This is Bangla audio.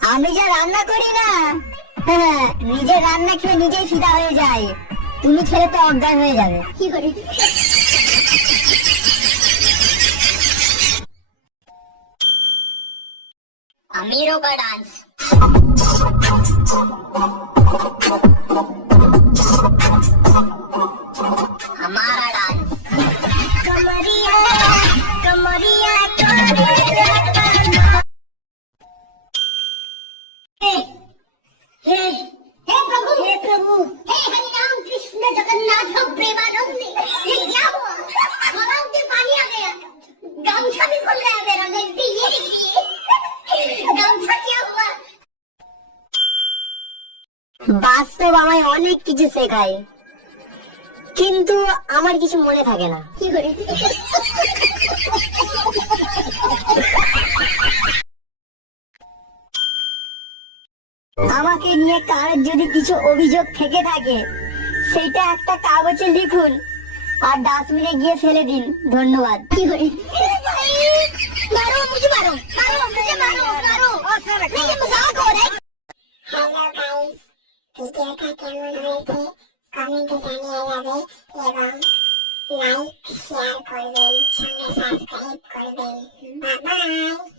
আমি যা রান্না করি না হ্যাঁ, নিজে রান্না খেয়ে নিজেই ফিদা হয়ে যায় তুমি খেলে তো অজ্ঞান হয়ে যাবে। কি করি? Amiro Gardens. गमछा भी खुल गया मेरा गलती ये বাস্তব আমায় অনেক কিছু শেখায় কিন্তু আমার কিছু মনে থাকে না। কি করে? আমাকে নিয়ে কার যদি কিছু অভিযোগ থেকে থাকে সেটা একটা কাগজে লিখুন আর ডাস্টবিনে গিয়ে ফেলে দিন। ধন্যবাদ। কি করে? মারো মুঝে মারো মারো মুঝে মারো মারো। ভিডিওটা কেমন হয়েছে কমেন্টে জানিয়ে যাবে এবং লাইক শেয়ার করবেন সঙ্গে সাবস্ক্রাইব করবেন। বাই।